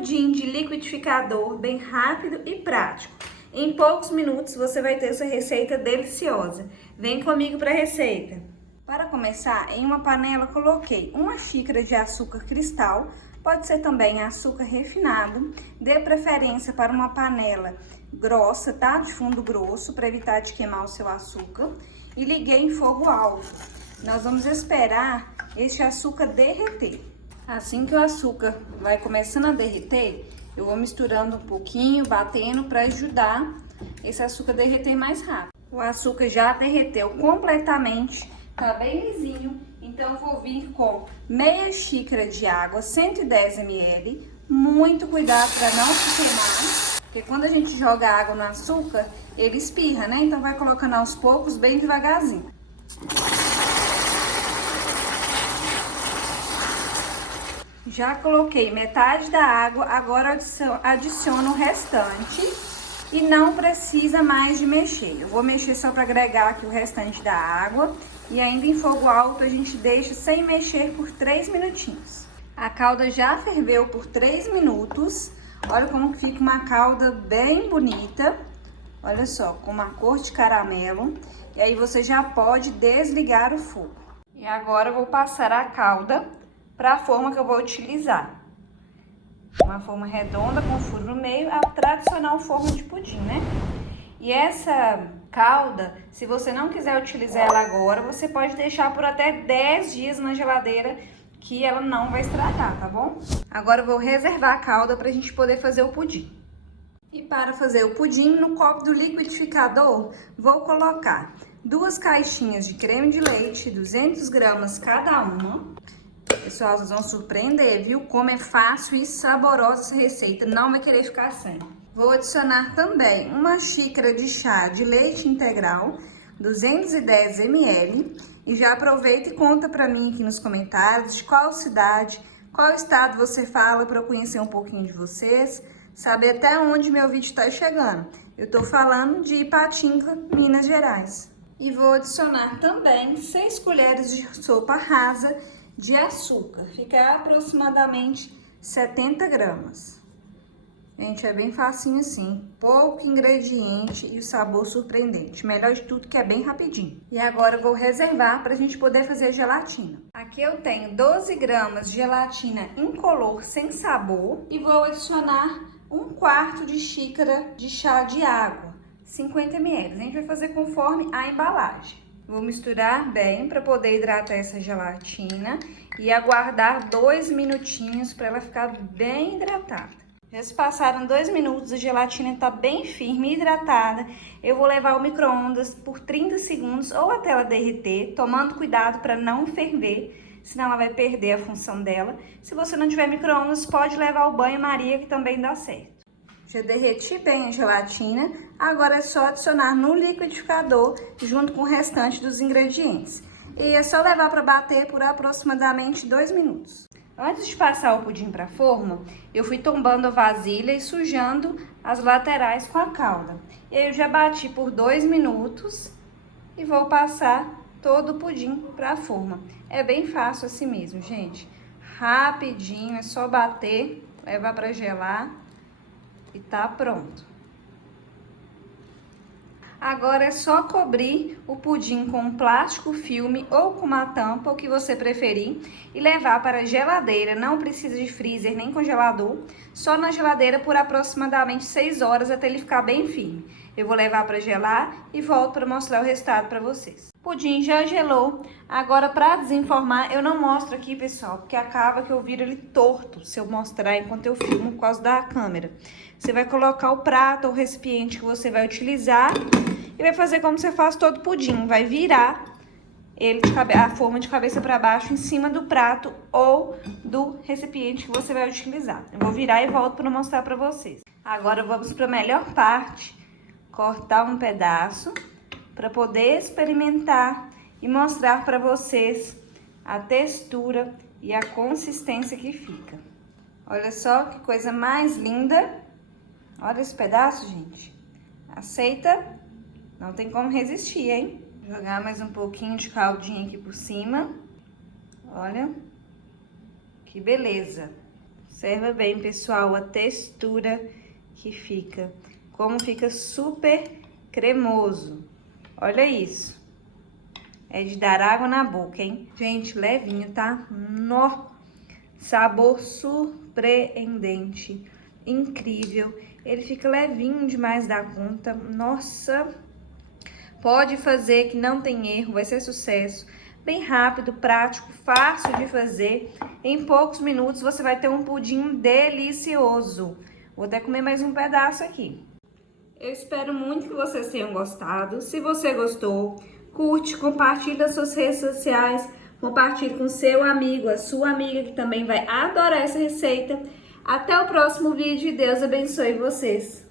pudim de liquidificador bem rápido e prático. Em poucos minutos você vai ter sua receita deliciosa. Vem comigo para a receita. Para começar, em uma panela coloquei 1 xícara de açúcar cristal, pode ser também açúcar refinado. Dê preferência para uma panela grossa, tá? De fundo grosso, para evitar de queimar o seu açúcar. E liguei em fogo alto. Nós vamos esperar este açúcar derreter. Assim que o açúcar vai começando a derreter, eu vou misturando um pouquinho, batendo para ajudar esse açúcar a derreter mais rápido. O açúcar já derreteu completamente, tá bem lisinho, então eu vou vir com meia xícara de água, 110 ml. Muito cuidado para não se queimar, porque quando a gente joga água no açúcar, ele espirra, né? Então vai colocando aos poucos, bem devagarzinho. Já coloquei metade da água, agora adiciono o restante e não precisa mais de mexer. Eu vou mexer só para agregar aqui o restante da água e ainda em fogo alto a gente deixa sem mexer por 3 minutinhos. A calda já ferveu por 3 minutos, olha como fica uma calda bem bonita, olha só, com uma cor de caramelo. E aí você já pode desligar o fogo. E agora eu vou passar a calda para a forma que eu vou utilizar. Uma forma redonda com furo no meio, a tradicional forma de pudim, né? E essa calda, se você não quiser utilizar ela agora, você pode deixar por até 10 dias na geladeira, que ela não vai estragar, tá bom? Agora eu vou reservar a calda para a gente poder fazer o pudim. E para fazer o pudim, no copo do liquidificador, vou colocar 2 caixinhas de creme de leite, 200 gramas cada uma. Pessoal, vocês vão surpreender, viu? Como é fácil e saborosa essa receita, não vai querer ficar sem. Vou adicionar também 1 xícara de chá de leite integral, 210 ml. E já aproveita e conta pra mim aqui nos comentários de qual cidade, qual estado você fala, para eu conhecer um pouquinho de vocês, saber até onde meu vídeo tá chegando. Eu tô falando de Ipatinga, Minas Gerais. E vou adicionar também 6 colheres de sopa rasa de açúcar, fica aproximadamente 70 gramas. Gente, é bem facinho assim, pouco ingrediente e o sabor surpreendente. Melhor de tudo que é bem rapidinho. E agora eu vou reservar para a gente poder fazer a gelatina. Aqui eu tenho 12 gramas de gelatina incolor sem sabor e vou adicionar 1/4 de xícara de chá de água, 50 ml. A gente vai fazer conforme a embalagem. Vou misturar bem para poder hidratar essa gelatina e aguardar 2 minutinhos para ela ficar bem hidratada. Já se passaram 2 minutos, a gelatina está bem firme e hidratada. Eu vou levar ao micro-ondas por 30 segundos ou até ela derreter, tomando cuidado para não ferver, senão ela vai perder a função dela. Se você não tiver micro-ondas, pode levar ao banho-maria, que também dá certo. Já derreti bem a gelatina, agora é só adicionar no liquidificador junto com o restante dos ingredientes. E é só levar para bater por aproximadamente 2 minutos. Antes de passar o pudim para a forma, eu fui tombando a vasilha e sujando as laterais com a calda. E aí eu já bati por 2 minutos e vou passar todo o pudim para a forma. É bem fácil assim mesmo, gente. Rapidinho, é só bater, levar para gelar. E tá pronto. Agora é só cobrir o pudim com um plástico filme ou com uma tampa, o que você preferir, e levar para a geladeira. Não precisa de freezer nem congelador, só na geladeira por aproximadamente 6 horas até ele ficar bem firme. Eu vou levar para gelar e volto para mostrar o resultado para vocês. O pudim já gelou. Agora, para desenformar, eu não mostro aqui, pessoal, porque acaba que eu viro ele torto se eu mostrar enquanto eu filmo por causa da câmera. Você vai colocar o prato ou recipiente que você vai utilizar e vai fazer como você faz todo pudim. Vai virar ele a forma de cabeça para baixo em cima do prato ou do recipiente que você vai utilizar. Eu vou virar e volto para mostrar para vocês. Agora vamos para a melhor parte, cortar um pedaço para poder experimentar e mostrar para vocês a textura e a consistência que fica. Olha só que coisa mais linda. Olha esse pedaço, gente. Aceita? Não tem como resistir, hein? Jogar mais um pouquinho de caldinha aqui por cima. Olha. Que beleza. Observa bem, pessoal, a textura que fica. Como fica super cremoso. Olha isso. É de dar água na boca, hein? Gente, levinho, tá? Nó! Sabor surpreendente. Incrível. Ele fica levinho demais da conta. Nossa! Pode fazer que não tem erro, vai ser sucesso. Bem rápido, prático, fácil de fazer. Em poucos minutos você vai ter um pudim delicioso. Vou até comer mais um pedaço aqui. Eu espero muito que vocês tenham gostado. Se você gostou, curte, compartilhe nas suas redes sociais. Compartilhe com seu amigo, a sua amiga que também vai adorar essa receita. Até o próximo vídeo e Deus abençoe vocês.